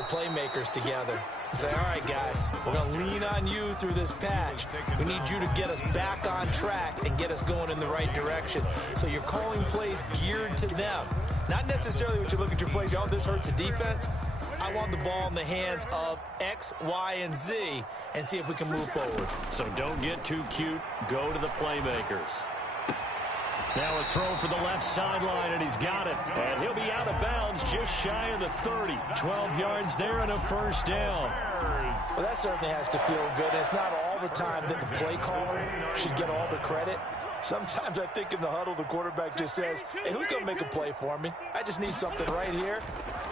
your playmakers together and say, all right, guys, we're going to lean on you through this patch. We need you to get us back on track and get us going in the right direction. So you're calling plays geared to them. Not necessarily what you look at your plays, oh, this hurts the defense. I want the ball in the hands of X, Y, and Z and see if we can move forward. So don't get too cute. Go to the playmakers. Now a throw for the left sideline, and he's got it. And he'll be out of bounds just shy of the 30. 12 yards there and a first down. Well, that certainly has to feel good. It's not all the time that the play caller should get all the credit. Sometimes I think in the huddle, the quarterback just says, hey, who's going to make a play for me? I just need something right here.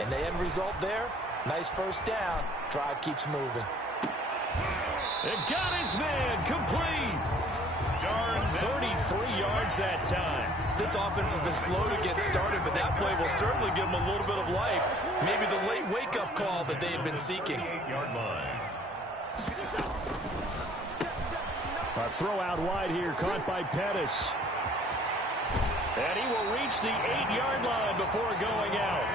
And the end result there, nice first down. Drive keeps moving. It got his man complete. 33 yards that time. This offense has been slow to get started, but that play will certainly give them a little bit of life. Maybe the late wake-up call that they had been seeking. A throw out wide here, caught by Pettis. And he will reach the 8-yard line before going out.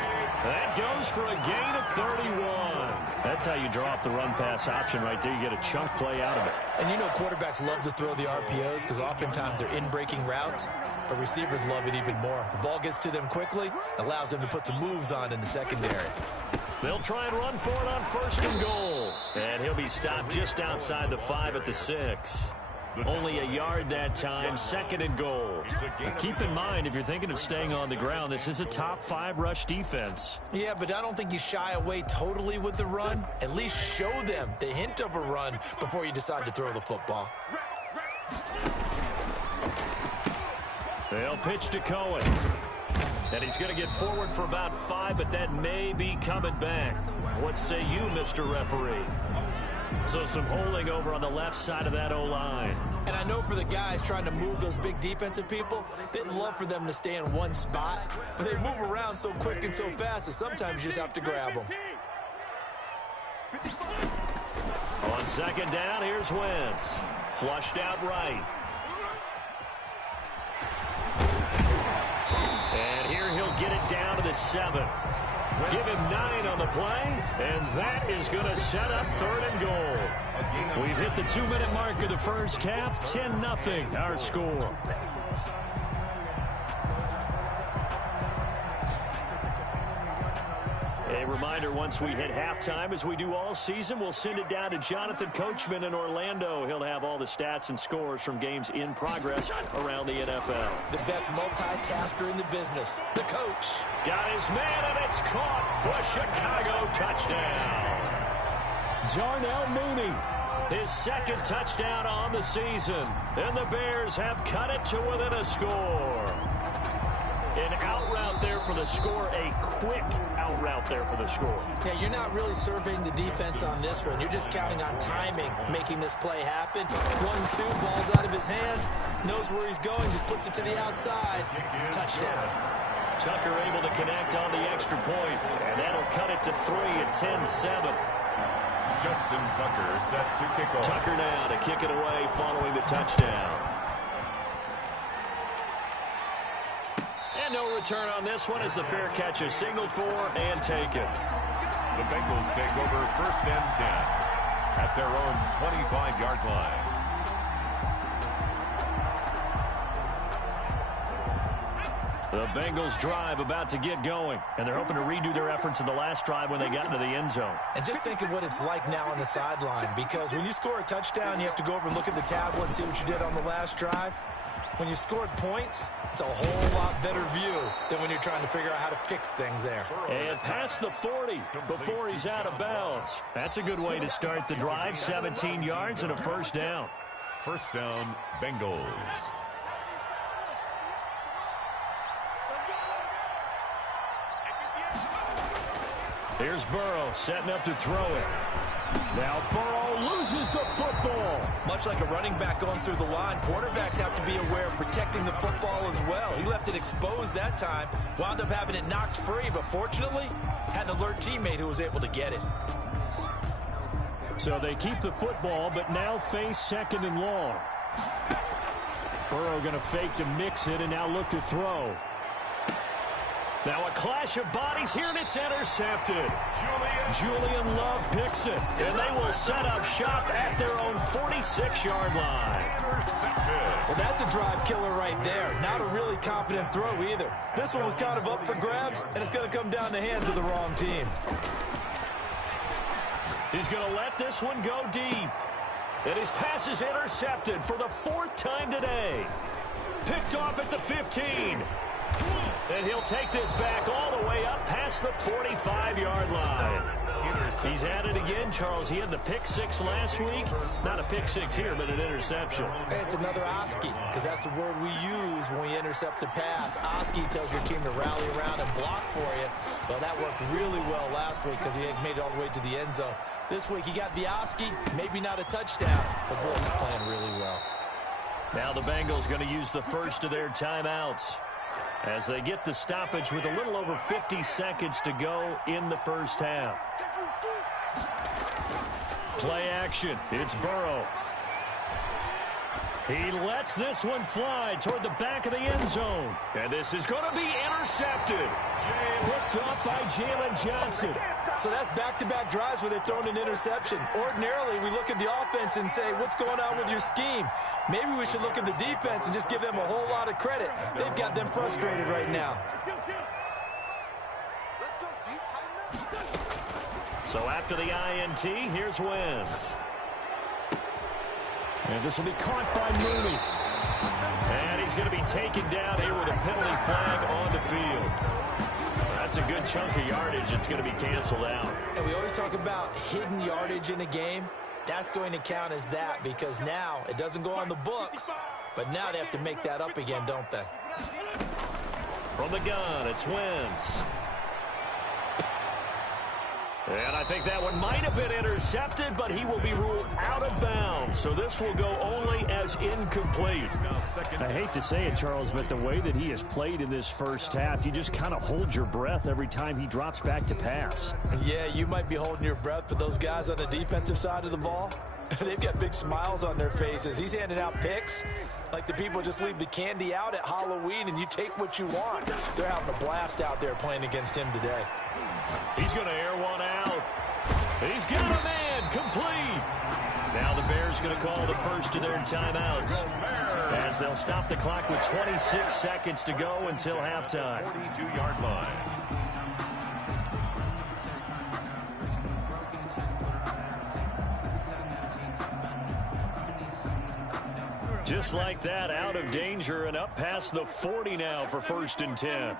That goes for a gain of 31. That's how you draw up the run-pass option right there. You get a chunk play out of it. And you know quarterbacks love to throw the RPOs because oftentimes they're in-breaking routes, but receivers love it even more. The ball gets to them quickly, allows them to put some moves on in the secondary. They'll try and run for it on 1st and goal. And he'll be stopped just outside the 5 at the 6. Only a yard that time, 2nd and goal. Keep in mind, if you're thinking of staying on the ground, this is a top 5 rush defense. Yeah, but I don't think you shy away totally with the run. At least show them the hint of a run before you decide to throw the football. They'll pitch to Cohen. And he's going to get forward for about 5, but that may be coming back. What say you, Mr. Referee? So some holding over on the left side of that O-line. And I know for the guys trying to move those big defensive people, they'd love for them to stay in one spot, but they move around so quick and so fast that sometimes you just have to grab them. On 2nd down, here's Wentz. Flushed out right. And here he'll get it down to the 7. Give him 9 on the play, and that is going to set up 3rd and goal. We've hit the 2-minute mark of the first half, 10-0 our score. A reminder, once we hit halftime, as we do all season, we'll send it down to Jonathan Coachman in Orlando. He'll have all the stats and scores from games in progress around the NFL. The best multitasker in the business, the coach. Got his man, and it's caught for a Chicago touchdown. Darnell Mooney, his 2nd touchdown on the season. And the Bears have cut it to within a score. An out route there for the score, a quick out route there for the score. Yeah, you're not really surveying the defense on this one. You're just counting on timing, making this play happen. 1-2, ball's out of his hands, knows where he's going, just puts it to the outside. Touchdown. Tucker able to connect on the extra point, and that'll cut it to 3 at 10-7. Justin Tucker set to kick off. Tucker now to kick it away following the touchdown. And no return on this one as the fair catch is signaled for and taken. The Bengals take over 1st and 10 at their own 25-yard line. The Bengals drive about to get going, and they're hoping to redo their efforts in the last drive when they got into the end zone. And just think of what it's like now on the sideline, because when you score a touchdown, you have to go over and look at the tablet and see what you did on the last drive. When you scored points, it's a whole lot better view than when you're trying to figure out how to fix things there. And past the 40 before he's out of bounds. That's a good way to start the drive. 17 yards and a 1st down. 1st down, Bengals. Here's Burrow setting up to throw it. Now Burrow loses the football. Much like a running back going through the line, quarterbacks have to be aware of protecting the football as well. He left it exposed that time, wound up having it knocked free, but fortunately, had an alert teammate who was able to get it. So they keep the football, but now face 2nd and long. Burrow going to fake to mix it and now look to throw. Now a clash of bodies here, and it's intercepted. Julian Love picks it, and they will set up shop at their own 46-yard line. Well, that's a drive killer right there. Not a really confident throw either. This one was kind of up for grabs, and it's going to come down the hands of the wrong team. He's going to let this one go deep. And his pass is intercepted for the 4th time today. Picked off at the 15. And he'll take this back all the way up past the 45-yard line. He's at it again, Charles. He had the pick 6 last week. Not a pick 6 here, but an interception. It's another Oski, because that's the word we use when we intercept a pass. Oski tells your team to rally around and block for you. Well, that worked really well last week because he made it all the way to the end zone. This week he got the Oski, maybe not a touchdown, but boy, he's playing really well. Now the Bengals going to use the first of their timeouts as they get the stoppage with a little over 50 seconds to go in the first half. Play action. It's Burrow. He lets this one fly toward the back of the end zone. And this is going to be intercepted. Picked off by Jalen Johnson. So that's back-to-back drives where they're throwing an interception. Ordinarily, we look at the offense and say, what's going on with your scheme? Maybe we should look at the defense and just give them a whole lot of credit. They've got them frustrated right now. So after the INT, here's Wentz. And this will be caught by Mooney. And he's going to be taken down here with a penalty flag on the field. That's a good chunk of yardage. It's going to be canceled out. And we always talk about hidden yardage in a game. That's going to count as that because now it doesn't go on the books, but now they have to make that up again, don't they? From the gun, it's Wentz. And I think that one might have been intercepted, but he will be ruled out of bounds. So this will go only as incomplete. I hate to say it, Charles, but the way that he has played in this first half, you just kind of hold your breath every time he drops back to pass. Yeah, you might be holding your breath, but those guys on the defensive side of the ball, they've got big smiles on their faces. He's handing out picks like the people just leave the candy out at Halloween and you take what you want. They're having a blast out there playing against him today. He's going to air one out. He's got a man complete. Now the Bears going to call the first of their timeouts as they'll stop the clock with 26 seconds to go until halftime. 42-yard line. Just like that, out of danger and up past the 40 now for 1st and 10.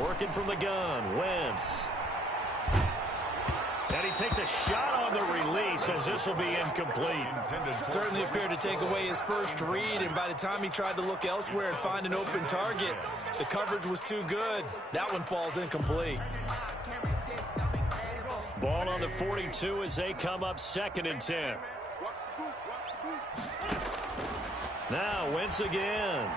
Working from the gun, Wentz. And he takes a shot on the release as this will be incomplete. Certainly appeared to take away his first read, and by the time he tried to look elsewhere and find an open target, the coverage was too good. That one falls incomplete. Ball on the 42 as they come up 2nd and 10. Now Wentz again.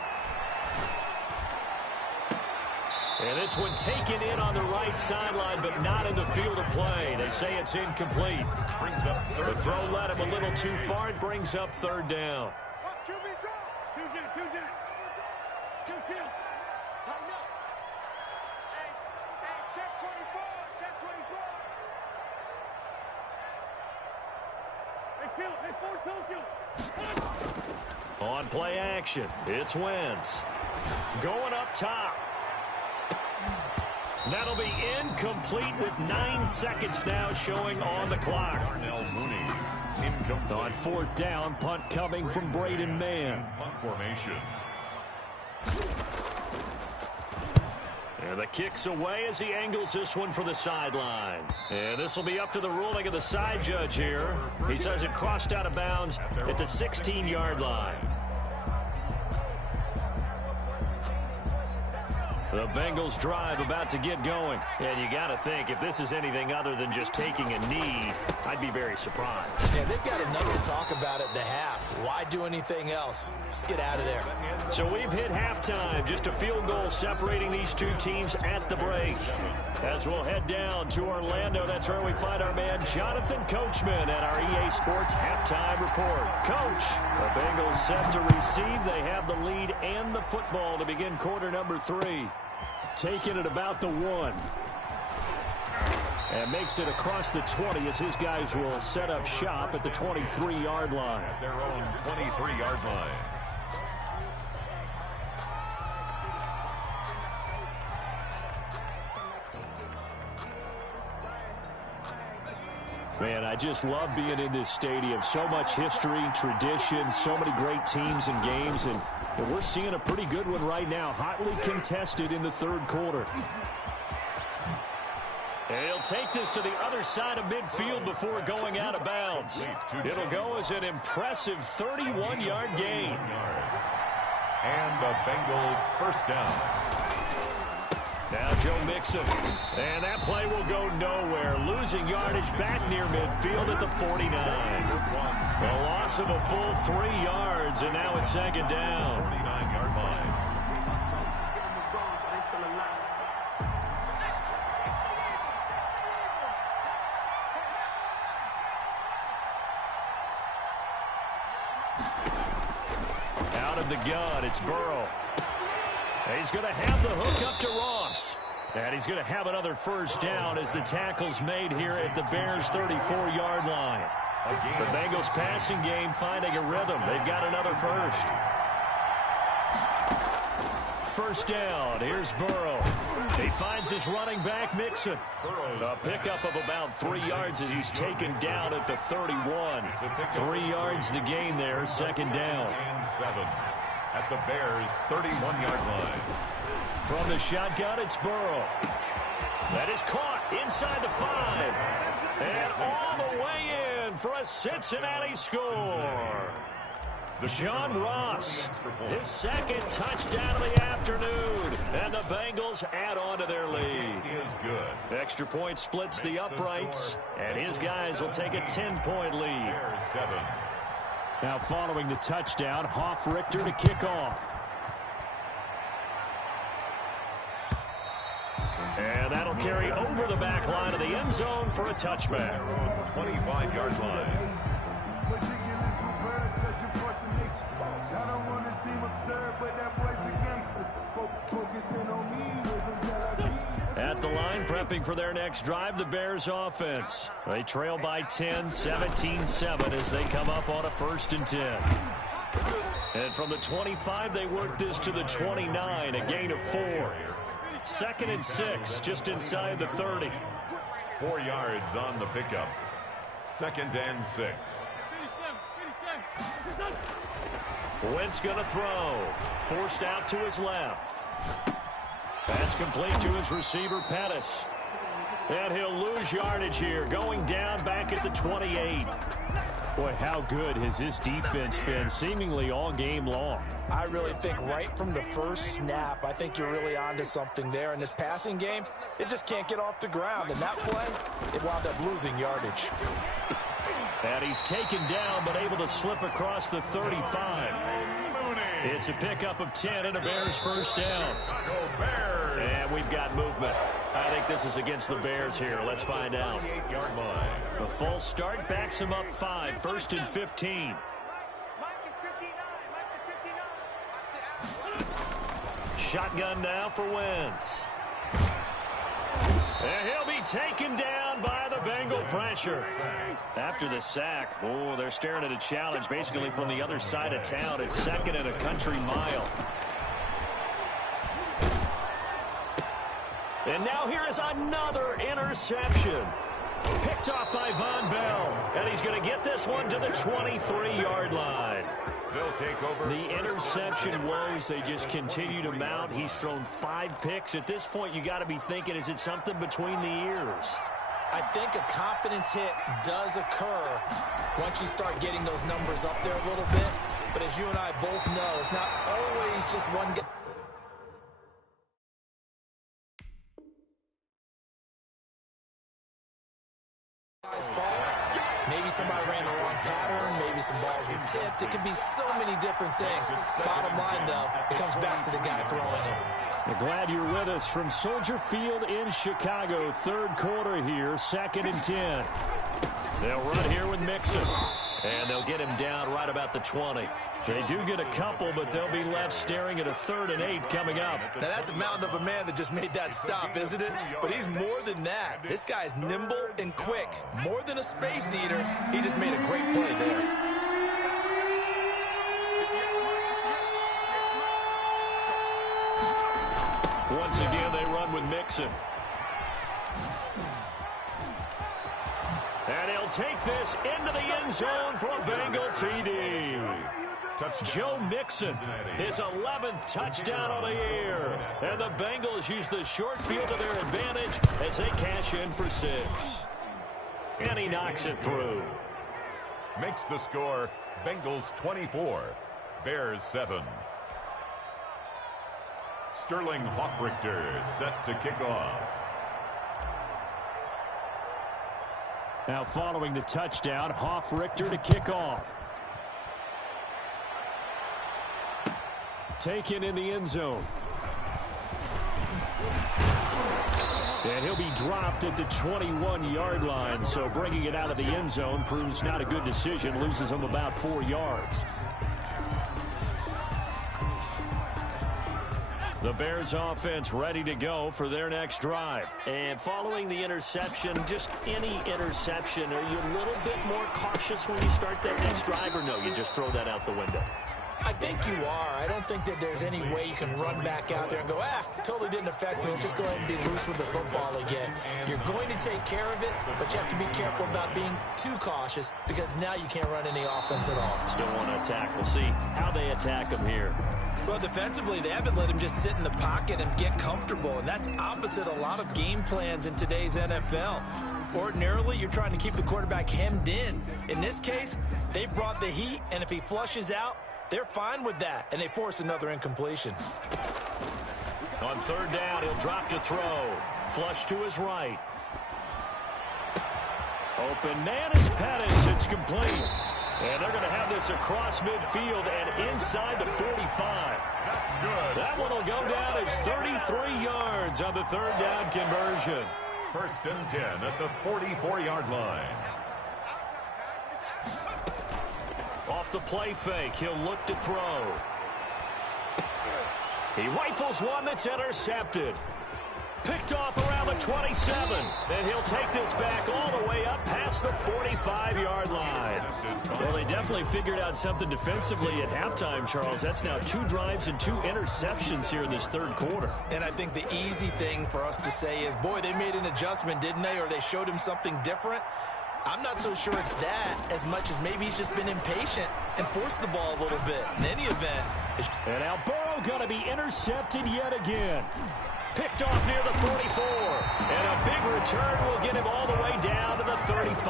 And this one taken in on the right sideline, but not in the field of play. They say it's incomplete. The throw led him a little too far. It brings up 3rd down. On play action, it's Wentz. Going up top. That'll be incomplete with 9 seconds now showing on the clock. On 4th down, punt coming from Braden Mann. Punt formation. And the kick's away as he angles this one for the sideline. And this will be up to the ruling of the side judge here. He says it crossed out of bounds at the 16-yard line. The Bengals drive about to get going. And you got to think, if this is anything other than just taking a knee, I'd be very surprised. Yeah, they've got enough to talk about at the half. Why do anything else? Just get out of there. So we've hit halftime. Just a field goal separating these two teams at the break. As we'll head down to Orlando, that's where we find our man Jonathan Coachman at our EA Sports Halftime Report. Coach, the Bengals set to receive. They have the lead and the football to begin quarter number 3. Taking it about the 1. And makes it across the 20 as his guys will set up shop at the 23-yard line. At their own 23-yard line. Man, I just love being in this stadium. So much history, tradition, so many great teams and games, and we're seeing a pretty good one right now, hotly contested in the third quarter. And he'll take this to the other side of midfield before going out of bounds. It'll go as an impressive 31-yard gain. And a Bengal first down. Now Joe Mixon. And that play will go nowhere. Losing yardage back near midfield at the 49. A loss of a full 3 yards, and now it's second down. 49-yard line. Out of the gun, it's Burrow. He's going to have the hook up to Ross. And he's going to have another first down as the tackle's made here at the Bears' 34-yard line. The Bengals passing game finding a rhythm. They've got another first. First down. Here's Burrow. He finds his running back, Mixon. A pickup of about 3 yards as he's taken down at the 31. 3 yards the gain there, second down. And 7 at the Bears' 31-yard line. From the shotgun, it's Burrow. That is caught inside the 5. And all the way in for a Cincinnati score. John Ross, his second touchdown of the afternoon. And the Bengals add on to their lead. Is good. Extra point splits the uprights. And his guys will take a 10-point lead. Bears 7. Now following the touchdown, Hoff-Richter to kick off. And that'll carry over the back line of the end zone for a touchback. 25-yard line. At the line, prepping for their next drive, the Bears offense. They trail by 10, 17-7 as they come up on a 1st and 10. And from the 25, they work this to the 29, a gain of 4. 2nd and 6, just inside the 30. 4 yards on the pickup. 2nd and 6. Wentz going to throw. Forced out to his left. That's complete to his receiver, Pettis. And he'll lose yardage here, going down back at the 28. Boy, how good has this defense been seemingly all game long? I really think right from the first snap, I think you're really onto something there. In this passing game, it just can't get off the ground. And that play, it wound up losing yardage. And he's taken down, but able to slip across the 35. It's a pickup of 10 and a Bears first down. And we've got movement. I think this is against the Bears here. Let's find out. 28-yard line. The false start backs him up 5. 1st and 15. Shotgun now for Wentz. And he'll be taken down by the Bengal pressure. After the sack, oh, they're staring at a challenge basically from the other side of town. It's 2nd and a country mile. And now here is another interception. Picked off by Von Bell. And he's going to get this one to the 23-yard line. They'll take over. The interception woes, they just continue to mount. He's thrown 5 picks. At this point, you got to be thinking, is it something between the ears? I think a confidence hit does occur once you start getting those numbers up there a little bit. But as you and I both know, it's not always just one guy. Maybe somebody ran the wrong pattern. Maybe some balls were tipped. It could be so many different things. Bottom line, though, it comes back to the guy throwing it. We're glad you're with us from Soldier Field in Chicago. Third quarter here, 2nd and 10. They'll run here with Mixon. And they'll get him down right about the 20. They do get a couple, but they'll be left staring at a 3rd and 8 coming up. Now, that's a mountain of a man that just made that stop, isn't it? But he's more than that. This guy's nimble and quick. More than a space eater, he just made a great play there. Once again, they run with Mixon. And he'll take this into the end zone for a Bengal TD. Joe Mixon, his 11th touchdown on the year. And the Bengals use the short field to their advantage as they cash in for 6. And he knocks it through. Makes the score Bengals 24, Bears 7. Sterling Hoffrichter set to kick off. Now following the touchdown, Hoffrichter to kick off. Taken in the end zone. And he'll be dropped at the 21-yard line, so bringing it out of the end zone proves not a good decision, loses him about 4 yards. The Bears offense ready to go for their next drive. And following the interception, just any interception, are you a little bit more cautious when you start that next drive, or no, you just throw that out the window? I think you are. I don't think that there's any way you can run back out there and go, totally didn't affect me. Let's just go ahead and be loose with the football again. You're going to take care of it, but you have to be careful about being too cautious because now you can't run any offense at all. Still want to attack. We'll see how they attack him here. Well, defensively, they haven't let him just sit in the pocket and get comfortable, and that's opposite a lot of game plans in today's NFL. Ordinarily, you're trying to keep the quarterback hemmed in. In this case, they brought the heat, and if he flushes out, they're fine with that, and they force another incompletion. On 3rd down, he'll drop to throw. Flush to his right. Open man is Pettis. It's complete. And they're going to have this across midfield and inside the 45. That's good. That one will go down as 33 yards on the 3rd down conversion. 1st and 10 at the 44-yard line. Off the play fake, he'll look to throw. He rifles one that's intercepted. Picked off around the 27. And he'll take this back all the way up past the 45-yard line. Well, they definitely figured out something defensively at halftime, Charles. That's now 2 drives and 2 interceptions here in this 3rd quarter. And I think the easy thing for us to say is, boy, they made an adjustment, didn't they? Or they showed him something different. I'm not so sure it's that as much as maybe he's just been impatient and forced the ball a little bit. In any event. And now Burrow going to be intercepted yet again. Picked off near the 44. And a big return will get him all the way down to the 35.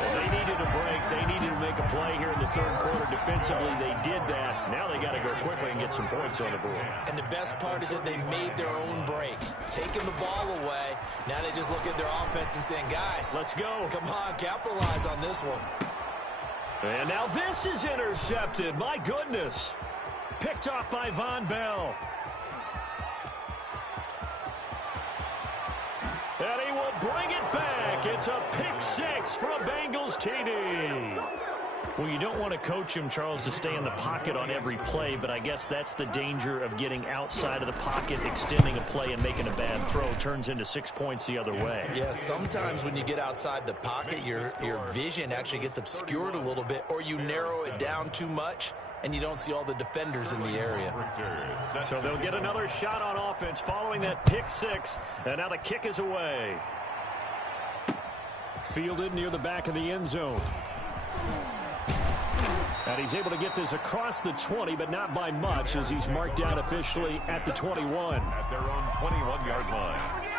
Well, they needed a break. They needed to make a play here in the 3rd quarter. Defensively, they did that. Now they got to go quickly and get some points on the board. And the best part is that they made their own break. Taking the ball away. Now they just look at their offense and saying, guys, let's go. Come on, capitalize on this one. And now this is intercepted. My goodness. Picked off by Von Bell. And he will bring it back. It's a pick 6 for a Bengals TD. Well, you don't want to coach him, Charles, to stay in the pocket on every play, but I guess that's the danger of getting outside of the pocket, extending a play, and making a bad throw. Turns into 6 points the other way. Yeah, sometimes when you get outside the pocket, your vision actually gets obscured a little bit, or you narrow it down too much, and you don't see all the defenders in the area. So they'll get another shot on offense following that pick 6, and now the kick is away. Fielded near the back of the end zone. And he's able to get this across the 20, but not by much, as he's marked down officially at the 21. At their own 21-yard line.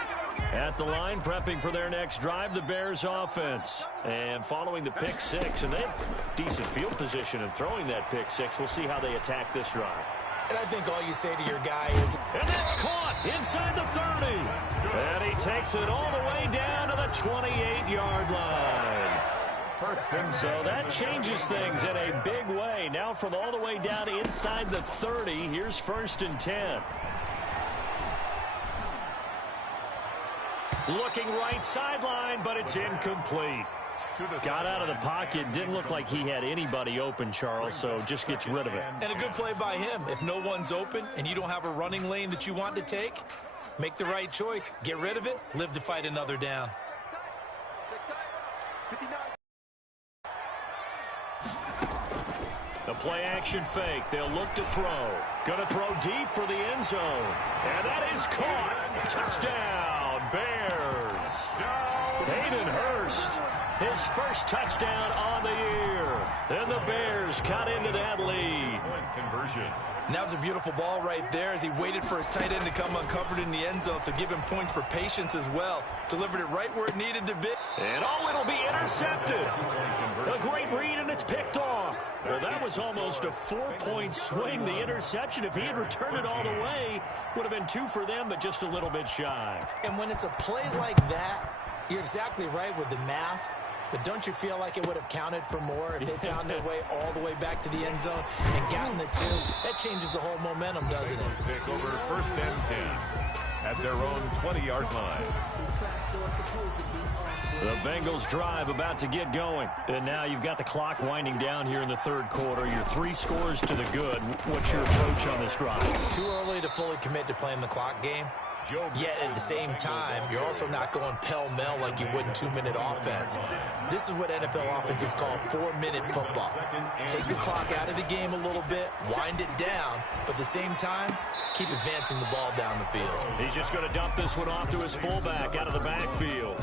At the line, prepping for their next drive, the Bears offense. And following the pick 6, and they have decent field position in throwing that pick 6. We'll see how they attack this drive. And I think all you say to your guy is... And that's caught inside the 30. And he takes it all the way down to the 28-yard line. So that changes things in a big way. Now from all the way down inside the 30, here's 1st and 10. Looking right sideline, but it's incomplete. Got out of the pocket. Didn't look like he had anybody open, Charles, so just gets rid of it. And a good play by him. If no one's open and you don't have a running lane that you want to take, make the right choice. Get rid of it. Live to fight another down. The play action fake. They'll look to throw. Going to throw deep for the end zone. And that is caught. Touchdown, Bears. Hayden Hurst, his first touchdown on the year. And the Bears cut into that lead. Conversion. And that was a beautiful ball right there as he waited for his tight end to come uncovered in the end zone, so give him points for patience as well. Delivered it right where it needed to be. And it'll be intercepted. A great read, and it's picked off. Well, that was almost a 4-point swing. The interception, if he had returned it all the way, would have been 2 for them, but just a little bit shy. And when it's a play like that, you're exactly right with the math. But don't you feel like it would have counted for more if they found their way all the way back to the end zone and gotten the 2? That changes the whole momentum, doesn't it? Take over 1st and 10 at their own 20-yard line. The Bengals drive about to get going. And now you've got the clock winding down here in the 3rd quarter. You're 3 scores to the good. What's your approach on this drive? Too early to fully commit to playing the clock game. Yet at the same time, you're also not going pell-mell like you would in 2-minute offense. This is what NFL offenses call 4-minute football. Take the clock out of the game a little bit, wind it down, but at the same time, keep advancing the ball down the field. He's just going to dump this one off to his fullback out of the backfield.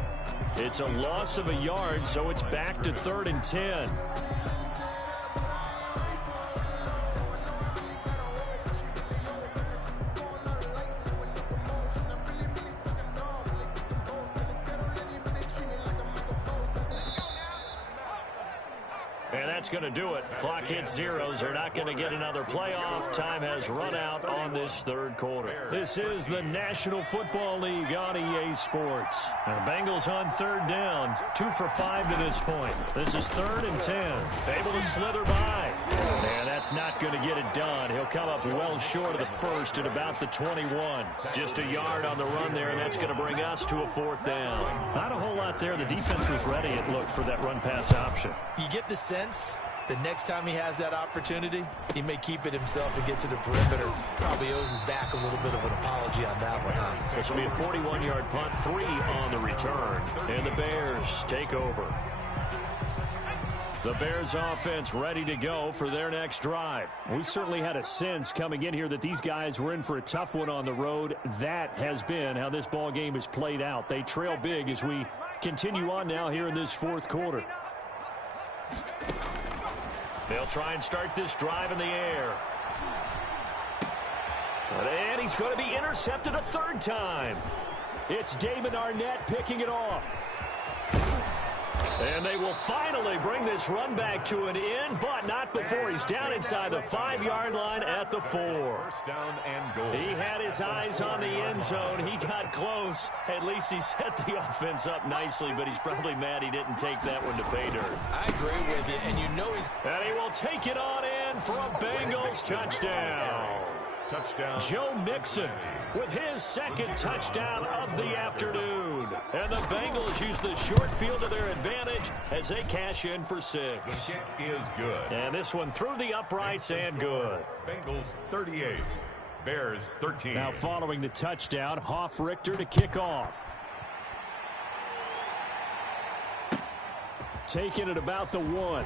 It's a loss of a yard, so it's back to 3rd and 10. And that's going to do it. Clock hits zeros. They're not going to get another playoff. Time has run out on this 3rd quarter. This is the National Football League on EA Sports. And the Bengals on 3rd down. 2 for 5 to this point. This is 3rd and 10. Able to slither by. And that's not going to get it done. He'll come up well short of the 1st at about the 21. Just a yard on the run there, and that's going to bring us to a 4th down. Not a whole lot there. The defense was ready, it looked, for that run-pass option. You get the sense the next time he has that opportunity, he may keep it himself and get to the perimeter. Probably owes his back a little bit of an apology on that one, huh? This will be a 41-yard punt, 3 on the return. And the Bears take over. The Bears offense ready to go for their next drive. We certainly had a sense coming in here that these guys were in for a tough one on the road. That has been how this ball game has played out. They trail big as we continue on now here in this 4th quarter. They'll try and start this drive in the air. And he's going to be intercepted a 3rd time. It's Damon Arnett picking it off. And they will finally bring this run back to an end, but not before he's down inside the 5-yard line at the 4. First down and goal. He had his eyes on the end zone. He got close. At least he set the offense up nicely, but he's probably mad he didn't take that one to pay dirt. I agree with you, and you know he's... And he will take it on in for a Bengals touchdown. Touchdown. Joe Mixon with his 2nd touchdown of the afternoon. And the Bengals use the short field to their advantage as they cash in for 6. The kick is good. And this one through the uprights and good. Bengals 38, Bears 13. Now following the touchdown, Hoff-Richter to kick off. Taking it about the 1.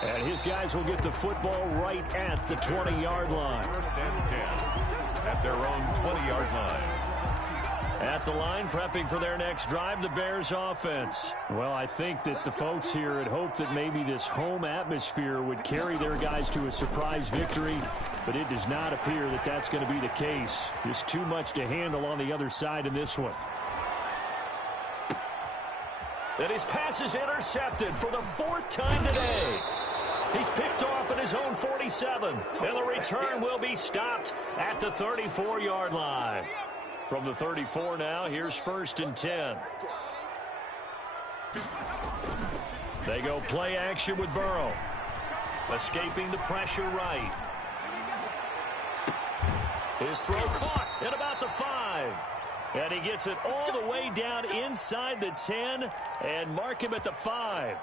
And his guys will get the football right at the 20-yard line. 1st and 10 at their own 20-yard line. At the line, prepping for their next drive, the Bears offense. Well, I think that the folks here had hoped that maybe this home atmosphere would carry their guys to a surprise victory, but it does not appear that that's going to be the case. Just too much to handle on the other side in this one. And his pass is intercepted for the 4th time today. He's picked off at his own 47. And the return will be stopped at the 34-yard line. From the 34 now, here's 1st and 10. They go play action with Burrow. Escaping the pressure right. His throw caught at about the 5. And he gets it all the way down inside the 10 and mark him at the 5.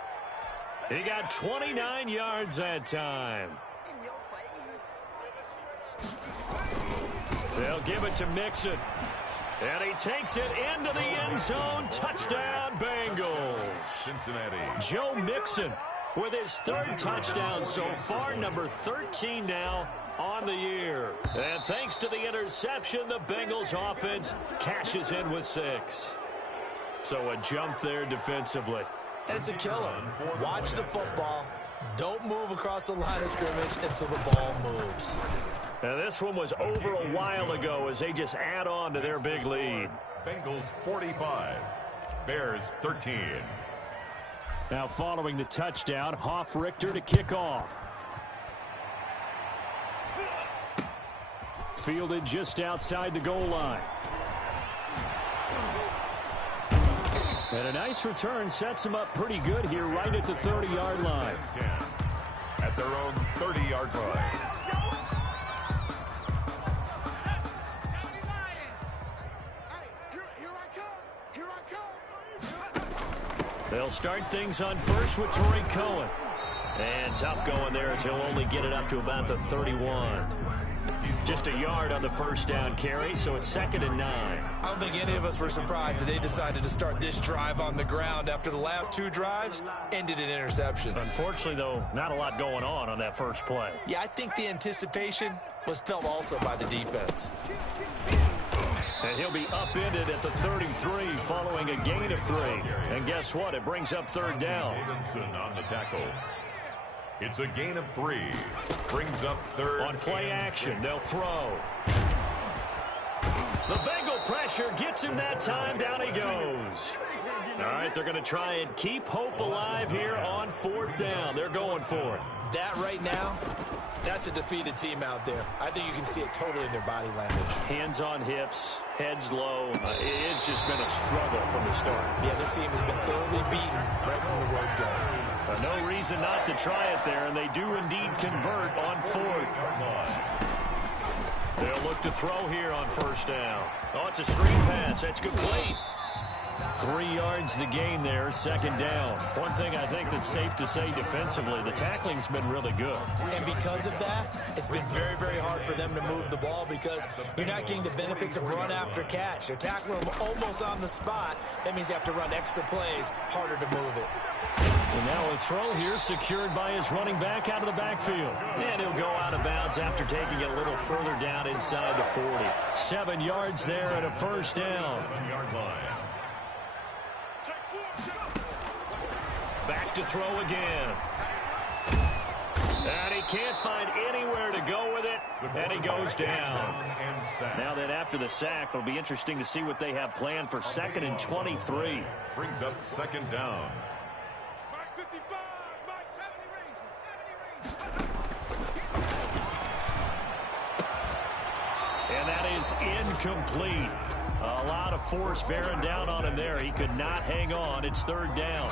He got 29 yards that time. They'll give it to Mixon. And he takes it into the end zone. Touchdown, Bengals. Cincinnati. Joe Mixon with his 3rd touchdown so far, number 13 now on the year. And thanks to the interception, the Bengals offense cashes in with 6. So a jump there defensively. And it's a killer. Watch the football. Don't move across the line of scrimmage until the ball moves. Now this one was over a while ago as they just add on to their big lead. Bengals 45. Bears 13. Now following the touchdown, Hofrichter to kick off. Fielded just outside the goal line. And a nice return sets him up pretty good here right at the 30-yard line. 10. At their own 30-yard line. They'll start things on first with Tariq Cohen. And tough going there as he'll only get it up to about the 31. Just a yard on the first down carry, so it's 2nd and 9. I don't think any of us were surprised that they decided to start this drive on the ground after the last 2 drives ended in interceptions. Unfortunately, though, not a lot going on that first play. Yeah, I think the anticipation was felt also by the defense. And he'll be upended at the 33 following a gain of 3. And guess what? It brings up 3rd down. Davidson on the tackle. It's a gain of 3. Brings up 3rd. On play action, they'll throw. The Bengal pressure gets him that time. Down he goes. All right, they're going to try and keep hope alive here on 4th down. They're going for it. That right now, that's a defeated team out there. I think you can see it totally in their body language. Hands on hips, heads low. It's just been a struggle from the start. Yeah, this team has been thoroughly beaten right from the word go. No reason not to try it there, and they do indeed convert on 4th. They'll look to throw here on 1st down. Oh, it's a screen pass. That's complete. 3 yards the gain there, 2nd down. One thing I think that's safe to say defensively, the tackling's been really good. And because of that, it's been very, very hard for them to move the ball because you're not getting the benefits of run after catch. They're tackling them almost on the spot. That means you have to run extra plays, harder to move it. And now a throw here secured by his running back out of the backfield. And he'll go out of bounds after taking it a little further down inside the 40. 7 yards there and a 1st down. 7-yard line. Back to throw again. And he can't find anywhere to go with it. And he goes down. Now that after the sack, it'll be interesting to see what they have planned for 2nd and 23. Brings up 2nd down. And that is incomplete. A lot of force bearing down on him there. He could not hang on. It's 3rd down.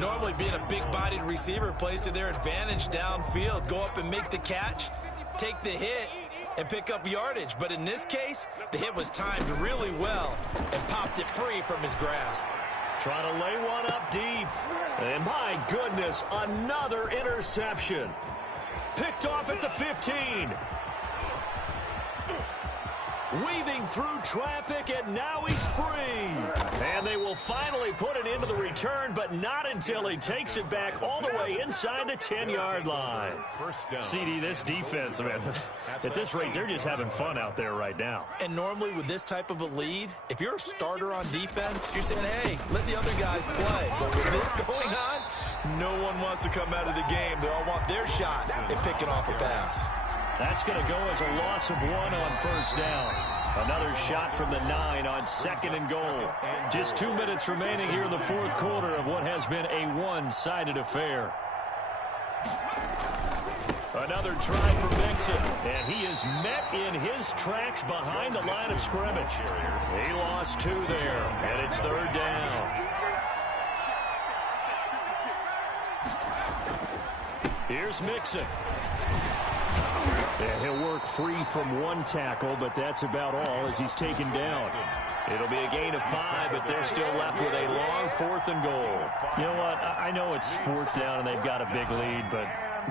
Normally being a big-bodied receiver plays to their advantage downfield. Go up and make the catch, take the hit, and pick up yardage. But in this case, the hit was timed really well and popped it free from his grasp. Trying to lay one up deep. And my goodness, another interception. Picked off at the 15. Weaving through traffic, and now he's free. And they will finally put it into the return, but not until he takes it back all the way inside the 10-yard line. CD, this defense, man, at this rate, they're just having fun out there right now. And normally with this type of a lead, if you're a starter on defense, you're saying, hey, let the other guys play. But with this going on, no one wants to come out of the game. They all want their shot at picking off a pass. That's going to go as a loss of 1 on 1st down. Another shot from the 9 on 2nd and goal. Just 2 minutes remaining here in the 4th quarter of what has been a one-sided affair. Another try for Mixon, and he is met in his tracks behind the line of scrimmage. He lost 2 there, and it's 3rd down. Here's Mixon. And he'll work free from 1 tackle, but that's about all as he's taken down. It'll be a gain of 5, but they're still left with a long 4th and goal. You know what? I know it's 4th down and they've got a big lead, but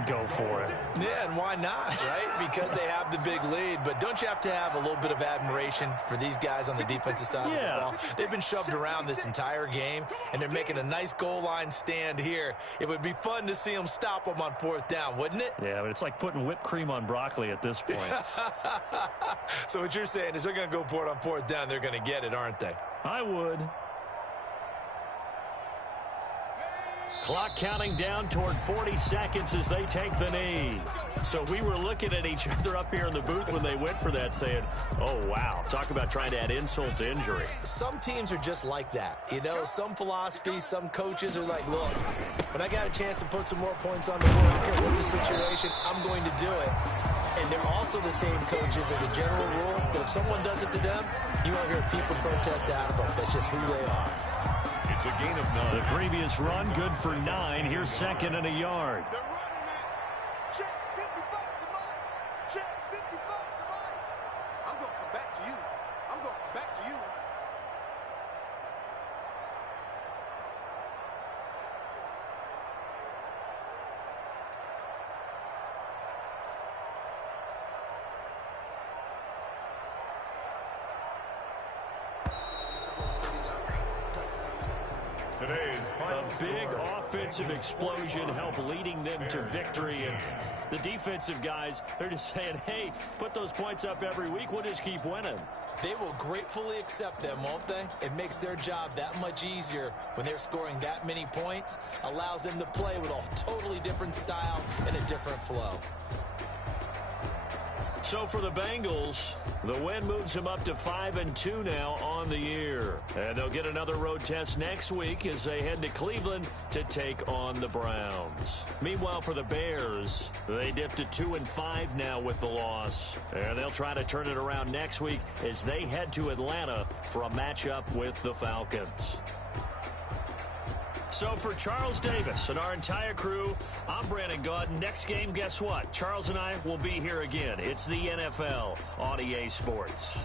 go for it. Yeah, and why not, right? Because they have the big lead. But don't you have to have a little bit of admiration for these guys on the defensive side of the ball? They've been shoved around this entire game, and they're making a nice goal line stand here. It would be fun to see them stop them on 4th down, wouldn't it? Yeah, but it's like putting whipped cream on broccoli at this point. So what you're saying is they're going to go for it on 4th down. They're going to get it, aren't they? I would. Clock counting down toward 40 seconds as they take the knee. So we were looking at each other up here in the booth when they went for that saying, oh, wow, talk about trying to add insult to injury. Some teams are just like that. You know, some philosophies, some coaches are like, look, when I got a chance to put some more points on the board, I don't care what the situation, I'm going to do it. And they're also the same coaches as a general rule that if someone does it to them, you won't hear people protest out of them. That's just who they are. It's a gain of 9. The previous run, good for 9. Here's 2nd and a yard. They're running it. Check 55 to mine. Check 55 to mine. I'm going to come back to you. I'm going to come back to you. Today's final A big offensive explosion helped leading them to victory. And the defensive guys, they're just saying, hey, put those points up every week. We'll just keep winning. They will gratefully accept them, won't they? It makes their job that much easier when they're scoring that many points. Allows them to play with a totally different style and a different flow. So for the Bengals, the win moves them up to 5-2 now on the year. And they'll get another road test next week as they head to Cleveland to take on the Browns. Meanwhile, for the Bears, they dipped to 2-5 now with the loss. And they'll try to turn it around next week as they head to Atlanta for a matchup with the Falcons. So for Charles Davis and our entire crew, I'm Brandon Gaudin. Next game, guess what? Charles and I will be here again. It's the NFL on EA Sports.